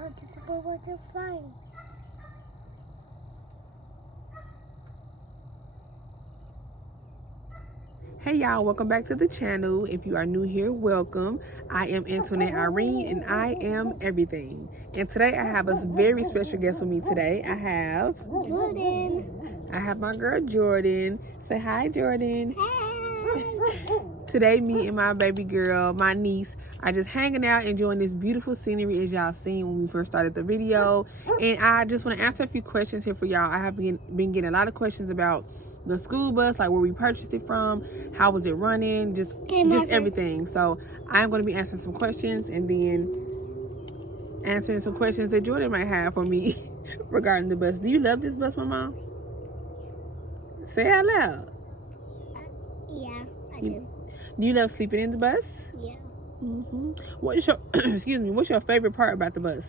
thought this boy wasn't flying. Hey y'all, welcome back to the channel. If you are new here, welcome. I am Antoinette Irene and I am everything. And today I have a very special guest with me today. I have Jordan. I have my girl Jordan. Say hi, Jordan. Hey. Today me and my baby girl, my niece, are just hanging out enjoying this beautiful scenery as y'all seen when we first started the video. And I just want to answer a few questions here for y'all. I have been getting a lot of questions about the school bus, like where we purchased it from, how was it running, just everything. So I'm going to be answering some questions and then answering some questions that Jordan might have for me regarding the bus. Do you love this bus, my mom? Say it out loud. Yeah, I do. Do you love sleeping in the bus? Yeah. What's your excuse me, what's your favorite part about the bus?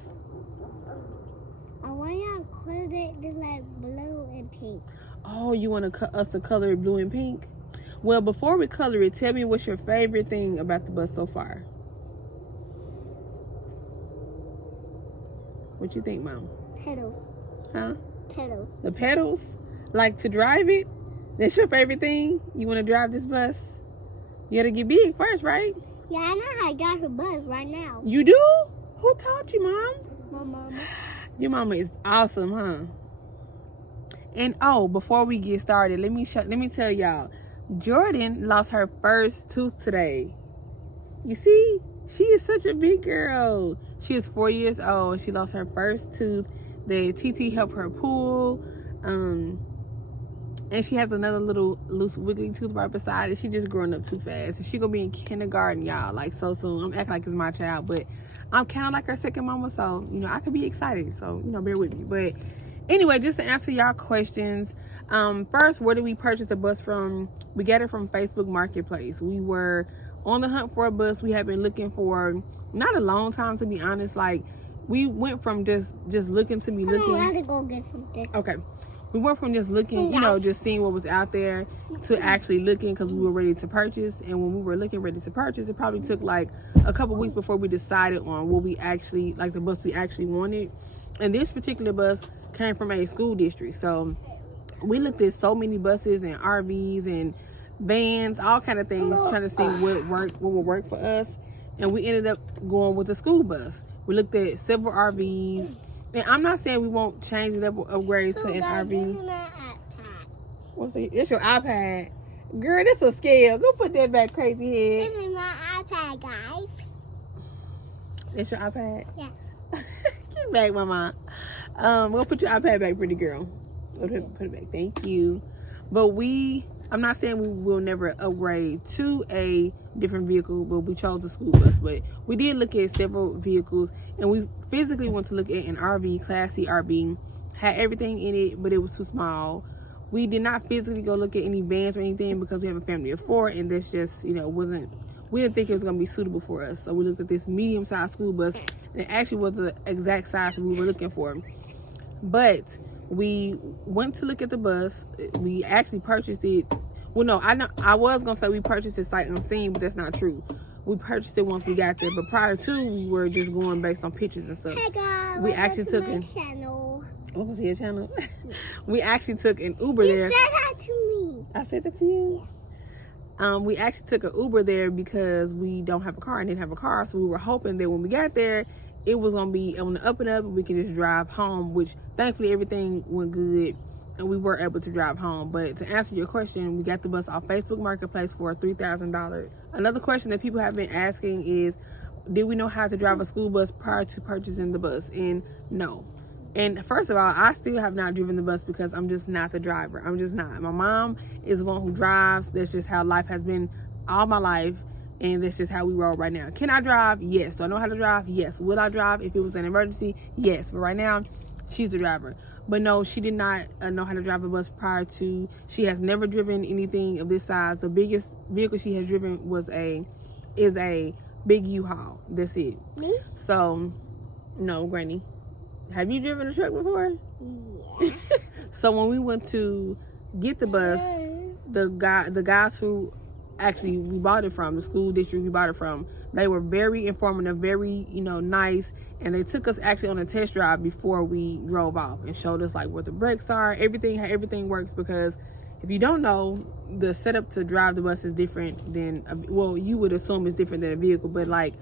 I want y'all to color it just like blue and pink. Oh, you want us to color it blue and pink? Well, before we color it, tell me what's your favorite thing about the bus so far. What you think, Mom? Pedals. Huh? Pedals. The pedals? Like to drive it? That's your favorite thing? You want to drive this bus? You gotta get big first, right? Yeah, I know how to drive a bus right now. You do? Who taught you, Mom? My mama. Your mama is awesome, huh? And oh, before we get started, let me tell y'all, Jordan lost her first tooth today. You see, she is such a big girl. She is 4 years old. She lost her first tooth. The TT helped her pull, and she has another little loose wiggly tooth right beside it. She just growing up too fast, and she gonna be in kindergarten, y'all, like so soon. I'm acting like it's my child, but I'm kind of like her second mama, so I could be excited. So bear with me, but. Anyway, just to answer y'all questions, first, where did we purchase the bus from? We got it from Facebook Marketplace. We were on the hunt for a bus. We have been looking for not a long time, to be honest. Like, we went from just looking to be looking. I gotta go get something. Okay. We went from just looking, just seeing what was out there to actually looking because we were ready to purchase. And when we were ready to purchase, it probably took like a couple weeks before we decided on what we actually, like the bus we actually wanted. And this particular bus came from a school district, so we looked at so many buses and RVs and vans, all kind of things, trying to see what would work for us, and we ended up going with the school bus. We looked at several RVs, and I'm not saying we won't change it up or upgrade to an RV. This is my iPad. What's it? It's your iPad, girl. This a scale. Go put that back, crazy head. This is my iPad, guys. It's your iPad. Yeah. Get back, mama. We'll put your iPad back, pretty girl. Put it back. Thank you. But I'm not saying we will never upgrade to a different vehicle, but we chose a school bus. But we did look at several vehicles, and we physically went to look at an RV, Class C RV. Had everything in it, but it was too small. We did not physically go look at any vans or anything because we have a family of 4, and this just, we didn't think it was going to be suitable for us. So we looked at this medium-sized school bus, and it actually was the exact size that we were looking for. But we went to look at the bus. We actually purchased it. Well, no, I was going to say we purchased it sight unseen, but that's not true. We purchased it once we got there. But prior to, we were just going based on pictures and stuff. Hey guys, we actually took my channel. What was your channel? We actually took an Uber there. You said that to me. I said that to you? We actually took an Uber there because we don't have a car and didn't have a car. So we were hoping that when we got there, it was going to be on the up and up and we can just drive home, which thankfully everything went good and we were able to drive home. But to answer your question, we got the bus off Facebook Marketplace for $3,000. Another question that people have been asking is, did we know how to drive a school bus prior to purchasing the bus? And no. And first of all, I still have not driven the bus because I'm just not the driver. I'm just not. My mom is the one who drives. That's just how life has been all my life. And that's just how we roll right now. Can I drive? Yes. Do I know how to drive? Yes. Will I drive if it was an emergency? Yes. But right now, she's the driver. But no, she did not know how to drive a bus prior to. She has never driven anything of this size. The biggest vehicle she has driven is a big U-Haul. That's it. Me? So, no, Granny. Have you driven a truck before? Yeah. So when we went to get the bus, the guys who actually we bought it from, the school district we bought it from. They were very informative, very, you know, nice. And they took us actually on a test drive before we drove off and showed us like what the brakes are, everything, how everything works. Because if you don't know, the setup to drive the bus is different than, well, you would assume it's different than a vehicle, but like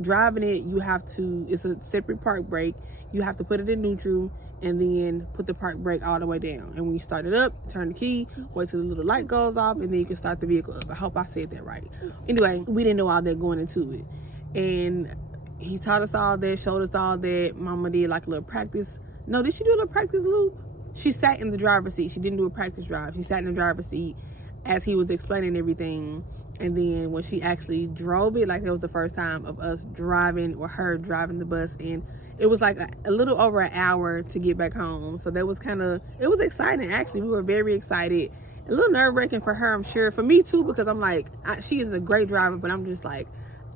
driving it, you have to, it's a separate park brake. You have to put it in neutral and then put the park brake all the way down. And when you start it up, turn the key, wait till the little light goes off, and then you can start the vehicle up. I hope I said that right. Anyway, we didn't know all that going into it. And he taught us all that, showed us all that. Mama did like a little practice. No, did she do a little practice loop? She sat in the driver's seat. She didn't do a practice drive. She sat in the driver's seat as he was explaining everything. And then when she actually drove it, like it was the first time of us driving, or her driving the bus, and it was like a little over an hour to get back home. So that was kind of, it was exciting actually. We were very excited. A little nerve-wracking for her, I'm sure. For me too, because I'm like, she is a great driver, but I'm just like,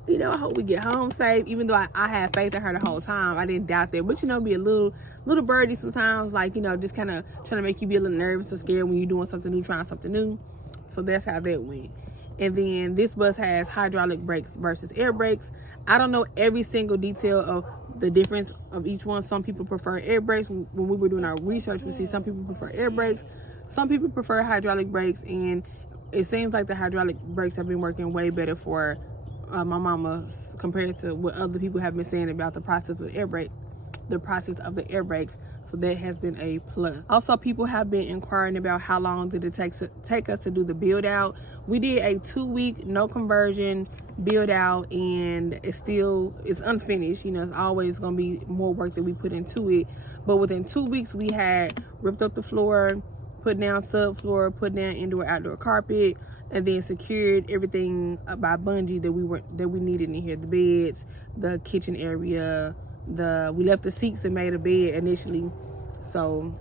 you know, I hope we get home safe. Even though I had faith in her the whole time, I didn't doubt that. But you know, be a little birdie sometimes, like, you know, just kind of trying to make you be a little nervous or scared when you're doing something new, trying something new. So that's how that went. And then this bus has hydraulic brakes versus air brakes. I don't know every single detail of the difference of each one. Some people prefer air brakes. When we were doing our research, we see some people prefer air brakes, some people prefer hydraulic brakes, and it seems like the hydraulic brakes have been working way better for my mama compared to what other people have been saying about the process of the air brake, So that has been a plus. Also, people have been inquiring about how long did it take us to do the build out. We did a 2-week no conversion build out, and it's unfinished. You know, it's always gonna be more work that we put into it. But within 2 weeks, we had ripped up the floor, put down subfloor, put down indoor outdoor carpet, and then secured everything by bungee that we needed in here. The beds, the kitchen area, we left the seats and made a bed initially. So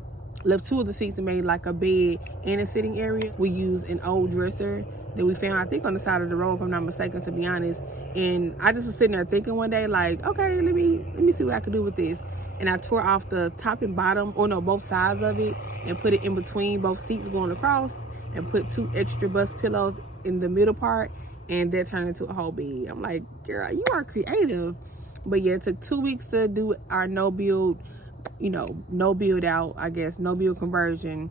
left 2 of the seats and made like a bed and a sitting area. We used an old dresser that we found, I think, on the side of the road, if I'm not mistaken, to be honest. And I just was sitting there thinking one day, like, okay, let me see what I can do with this. And I tore off the top and bottom, or no, both sides of it, and put it in between both seats going across, and put 2 extra bus pillows in the middle part, and that turned into a whole bed. I'm like, girl, you are creative. But yeah, it took 2 weeks to do our no build out, I guess, no build conversion,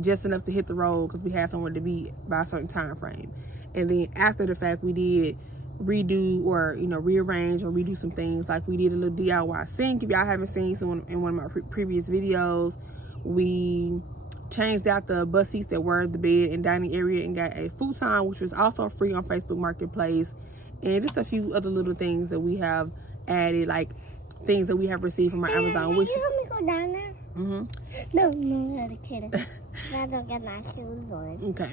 just enough to hit the road because we had somewhere to be by a certain time frame. And then after the fact, we did redo, or rearrange or redo some things. Like we did a little DIY sink. If y'all haven't seen someone in one of my previous videos, we changed out the bus seats that were the bed and dining area and got a futon, which was also free on Facebook Marketplace, and just a few other little things that we have added, like things that we have received from our Amazon wish. Can you help me go down there? No, I'm kidding. I don't get my shoes on. Okay.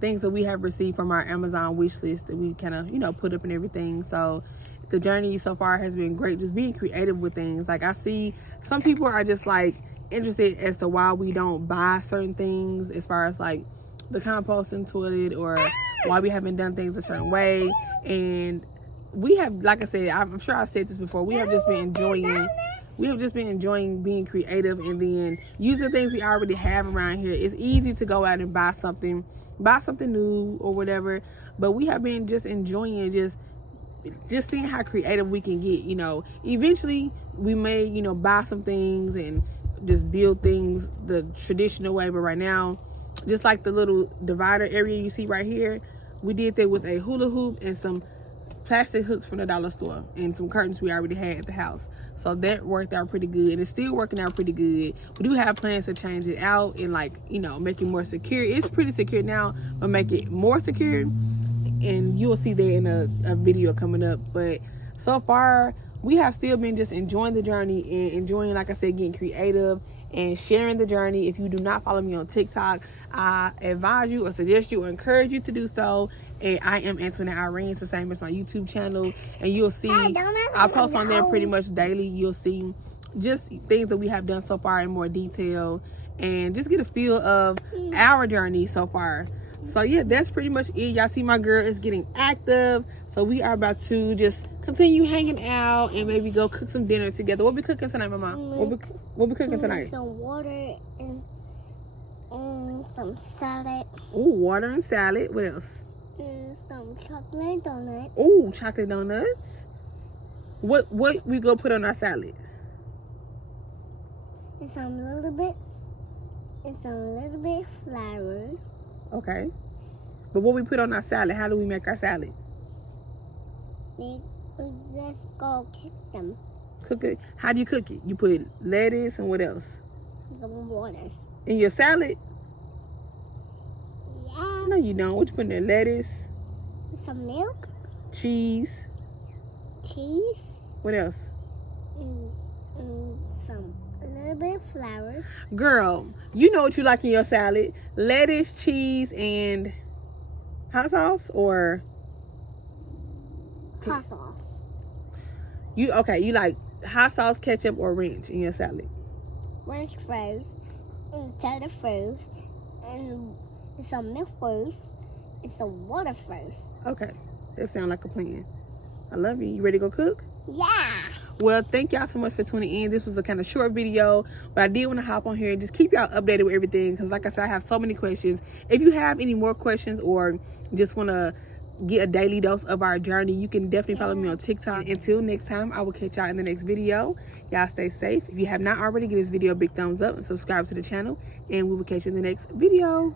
Things that we have received from our Amazon wish list that we kind of, put up and everything. So the journey so far has been great, just being creative with things. Like I see some people are just like interested as to why we don't buy certain things, as far as like the composting toilet, or why we haven't done things a certain way. And we have, like I said, I'm sure I said this before, we have just been enjoying being creative, and then using things we already have around here. It's easy to go out and buy something new or whatever, but we have been just enjoying just seeing how creative we can get. Eventually we may buy some things and just build things the traditional way, but right now, just like the little divider area you see right here, we did that with a hula hoop and some plastic hooks from the dollar store and some curtains we already had at the house. So that worked out pretty good, and it's still working out pretty good. We do have plans to change it out and make it more secure. It's pretty secure now, but make it more secure, and you'll see that in a video coming up. But so far, we have still been just enjoying the journey and enjoying, like I said, getting creative and sharing the journey. If you do not follow me on TikTok, I advise you or suggest you or encourage you to do so. And I am Antoinette Irene. It's the same as my YouTube channel, and you'll see I post on there pretty much daily. You'll see just things that we have done so far in more detail, and just get a feel of our journey so far. So yeah, that's pretty much it. Y'all see my girl is getting active, so we are about to just continue hanging out and maybe go cook some dinner together. What we cooking tonight, Mama? What we cooking tonight? Some water and some salad. Ooh, water and salad. What else? And some chocolate donuts. Ooh, chocolate donuts. What we gonna put on our salad? And some little bit flowers. Okay. But what we put on our salad? How do we make our salad? We just go cook them. Cook it. How do you cook it? You put lettuce and what else? Some water. In your salad? Yeah. No, you don't. What you put in there? Lettuce. Some milk. Cheese. Cheese. What else? And some a little bit of flowers. Girl, you know what you like in your salad. Lettuce, cheese, and hot sauce or Hot sauce. you like hot sauce, ketchup, or ranch in your salad? Ranch first. And soda first. And some milk first. And some water first. Okay. That sounds like a plan. I love you. You ready to go cook? Yeah. Well, thank y'all so much for tuning in. This was a kind of short video, but I did want to hop on here and just keep y'all updated with everything because like I said, I have so many questions. If you have any more questions or just want to get a daily dose of our journey, you can definitely follow me on TikTok. Until next time, I will catch y'all in the next video. Y'all stay safe. If you have not already, give this video a big thumbs up and subscribe to the channel, and we will catch you in the next video.